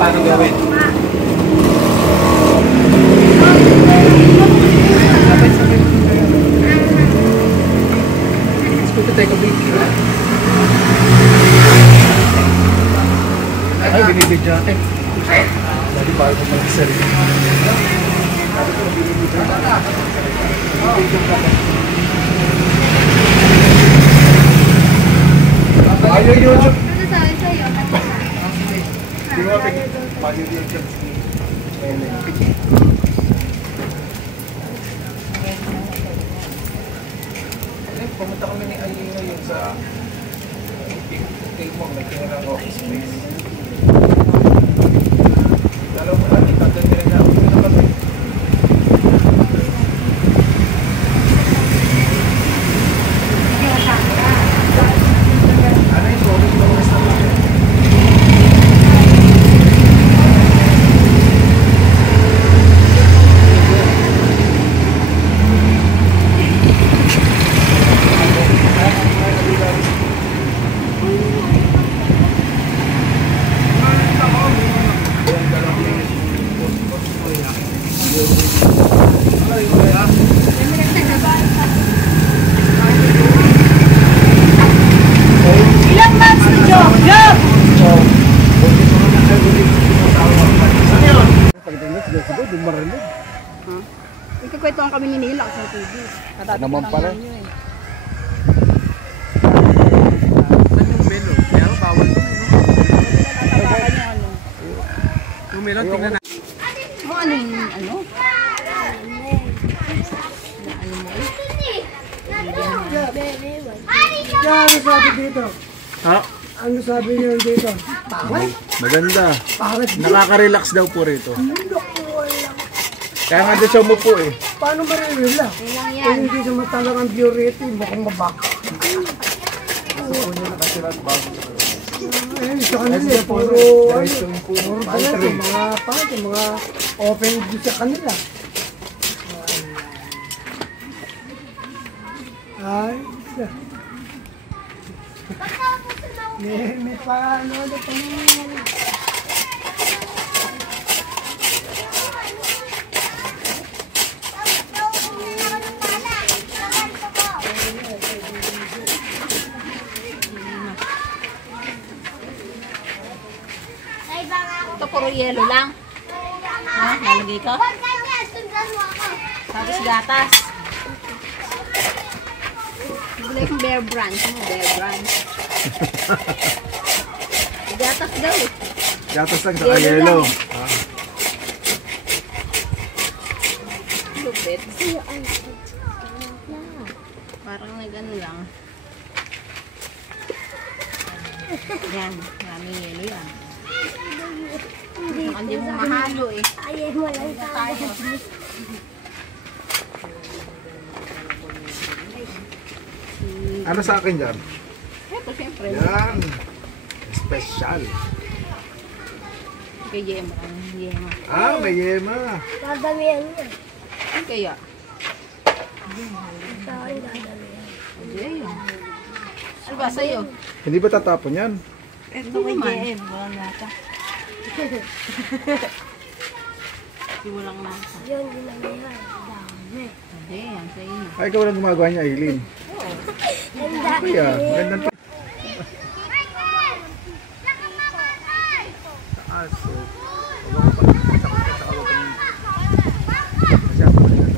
paano gawin. Let's go to take a video. Ay, binibidyan eh. Dali ba ako mag-sarili? Ayaw YouTube. Di ba pwede YouTube? Pumunta kami ni Aileen ngayon sa K-Pong, nagkina ng office space. Dalawang kami, tatay nila na ako na kami. Ano yung sorry mo mas naman? Ilang months na job? Job! Ikakwentuhan kami ni Nila sa TV. Naman pala. Saan yung melo? Kaya bawal ko yung melo, tingnan na. ano yung ano? Ano sabi dito? Ha? Ano sabi niyo dito? Pangit? Maganda. Pangit? Nakaka-relax daw po rito. Kaya nga doon siya umupo eh. Paano ba rin yun lang? Kung hindi sumatala ang purity, mukhang mabaka. Ayun, sa kanila eh, puro pala, mga pangit, mga open view sa kanila. Ay, isa. May paano na pangalan. Ito puro yelo lang. Ha? Nalagay ko? Tapos gatas. Bigla yung Bear Brand. Ano Bear Brand? Gatas daw eh. Gatas lang sa yelo. Lupit. Parang na gano'n lang. Yan. Maraming yelo yan. Hindi mo mahalo eh. Ayaw mo lang tayo. Ano sa akin dyan? Ito siyempre. Yan. Special. Kay Yema. Yema. Ah, may yema. Dadamihan niya. Ano kaya? Sa akin dadamihan. Hindi. Ano ba sa'yo? Hindi ba tatapon yan? Ito kay JM. Walang nata. Hindi walang nata. Yun, dinamihan. Dami. Hindi, yan sa inyo. Ay, ikaw lang gumagawa niya, Aileen. Ang dami. Kaya, magandang taas. So, huwag mo pag-sakit ka sa kalotong. Masyado na yan.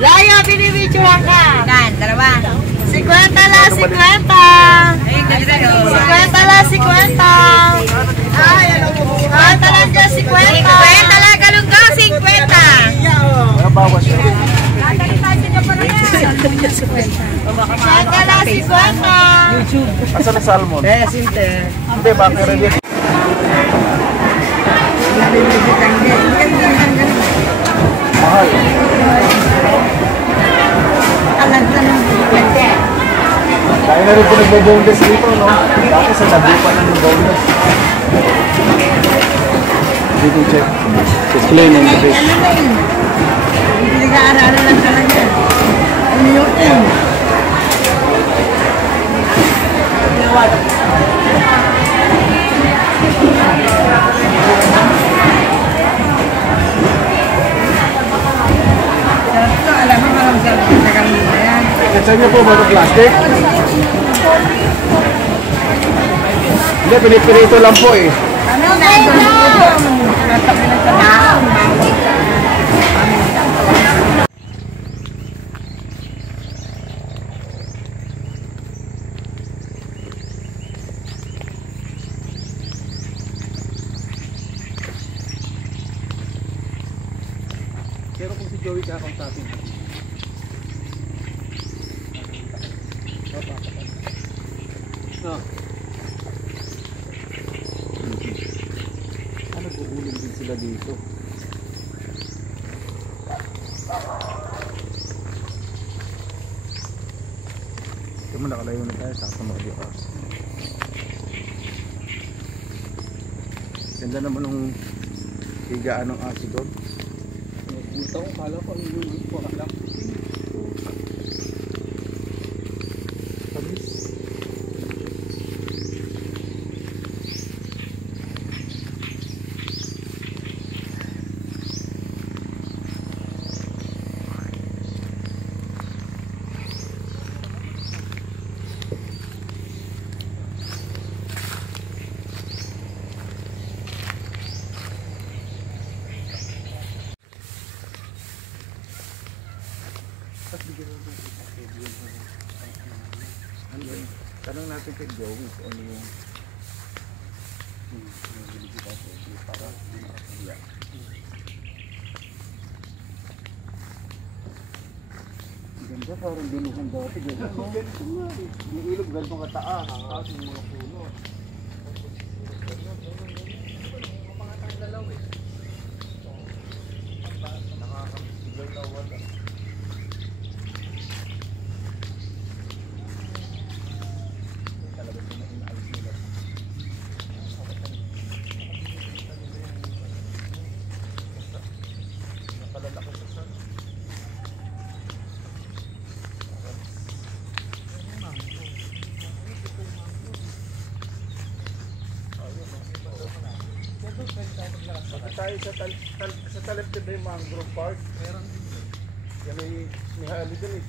Laya, binibidyohan ka. Kan, dalawa. 50 la, 50. 50 la, 50. Ay, ano po? 50 lang dyan, 50. 50 lang, galunggaw, 50. Ano bawas yun? 50 la, 50. Asan ang salmon? Sinte. Hindi, bakit rin yun? Mahal. Kaya na rin po nagbo-boneless dito, no? Dati sa nabupa ng boneless. Dito check. Explain in English. Hindi ka-aralan lang talaga. Ano yun? Sa inyo po ba ito plastic? Hindi, pinipirito lang po eh. Ano na ito? Pero kung si Joey kakausapin. No. Ano nag-uuling din sila dito? Ito mo nakalayo na tayo sa mga dios. Ganda naman ng higaan ng aso doon. Puta ko, kala ko ang inulit ko. Kala ko. Tanong natin kay Joey kung ano yung para hindi makakuya. Ganda, parang binuhan dati. Ganito nga eh. Yung ilog ganito kataas. Tapos yung mga puno. Nakakasigaw na wala. Tayo sa talip ba yung mangrove park? Meron din. Yan ay nihali din eh.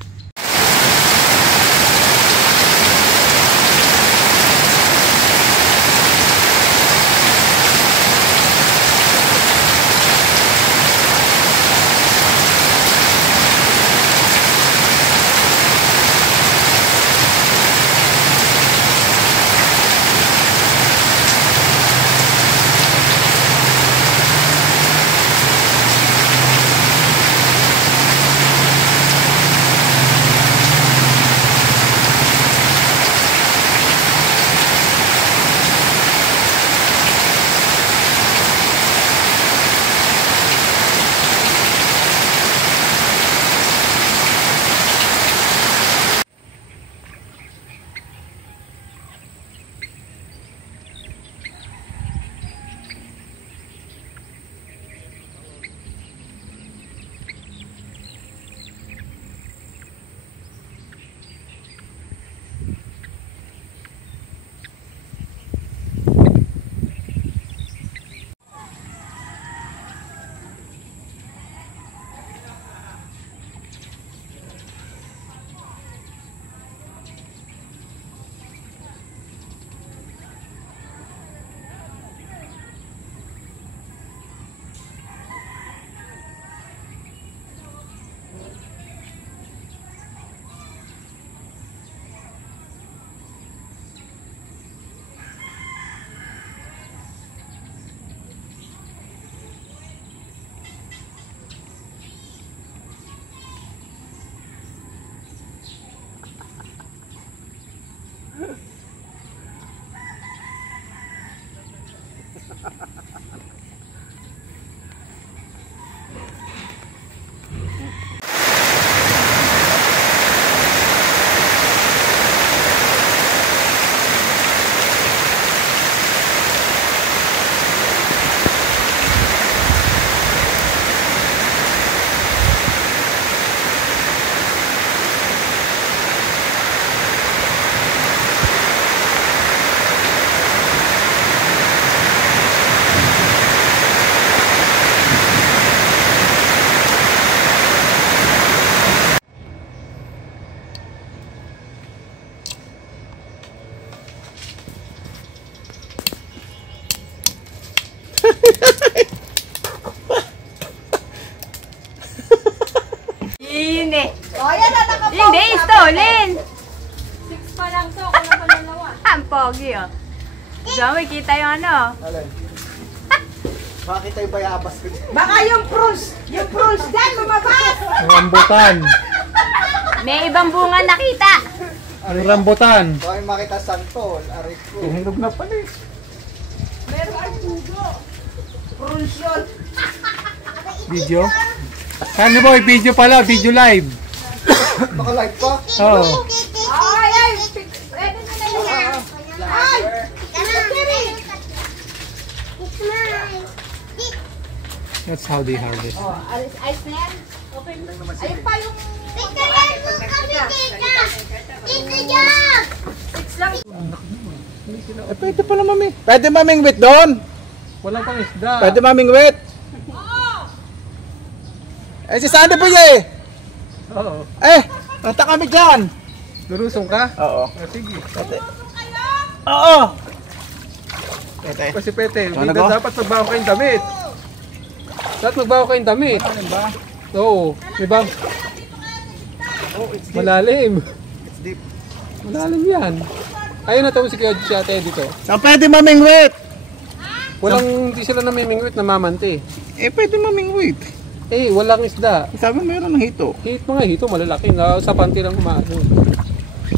Ang pogi, oh. Diyan, may kita yung ano. Alin? Makita yung bayabas ko dyan. Baka yung prunes dyan, lumabas. Rambutan. May ibang bunga nakita. Ano rambutan? Baka yung makita santol, aray ko. Hinog na pala eh. Meron ang pugo. Prunes yun. Video? Ano boy? Video pala, video live. Naka-live pa? Oo. Ay, ay. Ready na yan. Ay. That's how they harvest. Oh, ice na yan. Okay. Ayun pa yung... Eh, pwede pala mami. Pwede maming wit doon. Walang pang isda. Pwede maming wit. Eh, si Sandy po eh. Oo. Eh, nata kami dyan. Lulusong ka? Oo. Ah, sige. Oo. Pwede. Kasi pete, Ano hindi ko? dapat magbaho kayong damit. Dapat magbaho kayong damit. Ano ba? Oo. Diba? Oh, it's deep. Malalim. It's deep. Malalim yan. Ayun na si Kuya Ate dito. So, pwede maming wit. Hindi sila namimingwit na mamante. Eh, pwede maming wit. Eh, walang isda. Sabi meron ng hito. Hit mga hito, malalaki. Sa panty lang kumaano.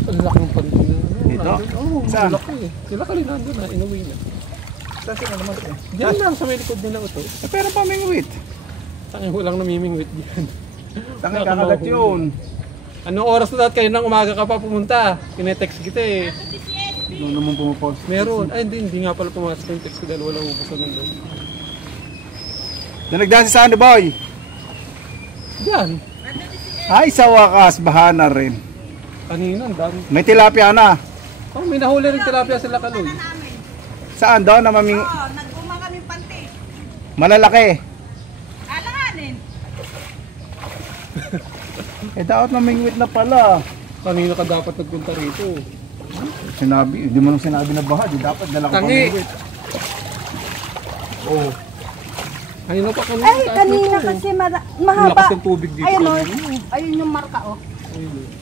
Malalaki ng panty na. Dito? Oo, Saan? malalaki. Sila kanina nandun na, inuwi na. Saan sila naman eh? Diyan lang, sa may likod nila ito. Eh, pero maming wit. Tangin, walang namimingwit diyan. Tangin kakagat yun. Anong oras na dapat kayo nang umaga ka pa pumunta? Kinetext kita eh. Doon naman pumapos. Meron. Ay, hindi nga pala pumasok yung text ko dahil walang ubusan nandun. Nagdaan si Sandy Boy. Diyan. Ay, sa wakas, bahana rin. Kanina, ang dami. May tilapia na. Oh, may nahuli rin tilapia sila Kaloy. Saan daw na maming... Naguma kami panty. Malalaki. Alanganin. Eh, dapat maming wit na pala. Kanina ka dapat nagpunta rito. Sinabi, hindi mo nang sinabi na baha. Di dapat dala ko Tangi. maming wit. Oh. Kanina pa kami. Ay, kanina kasi mahaba. Lakas ng tubig dito. Ayun, oh. Ayun yung marka, oh. Ayun.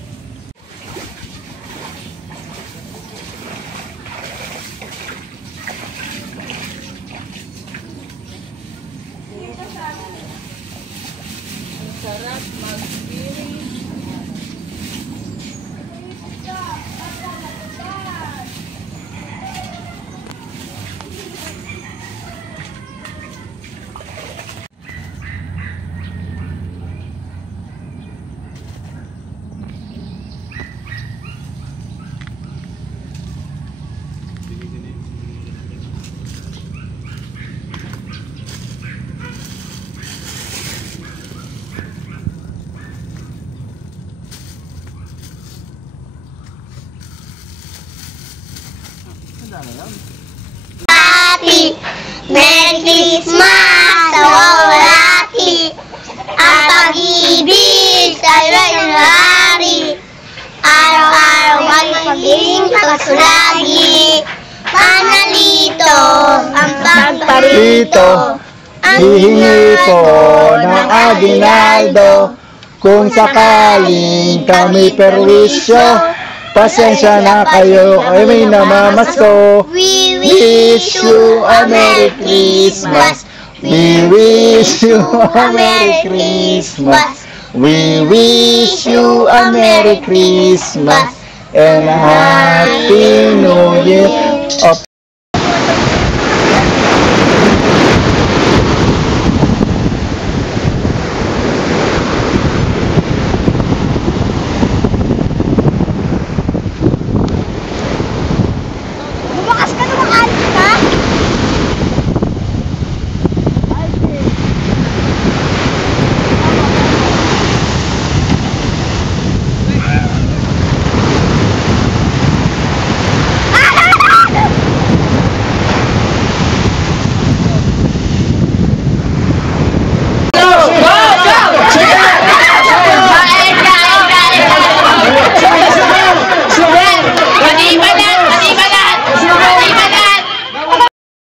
Happy Merry Christmas sa wawalati. Ang pag-ibig sa'yo ay nangyari. Araw-araw ay magiging pagsulagi. Panalito ang pagparito. Hihingi po ng aginaldo. Kung sakaling kami perwisyo, pasensya na kayo, ay may namamasko. We Wish you a Merry Christmas. We wish you a Merry Christmas. We wish you a Merry Christmas and a Happy New Year.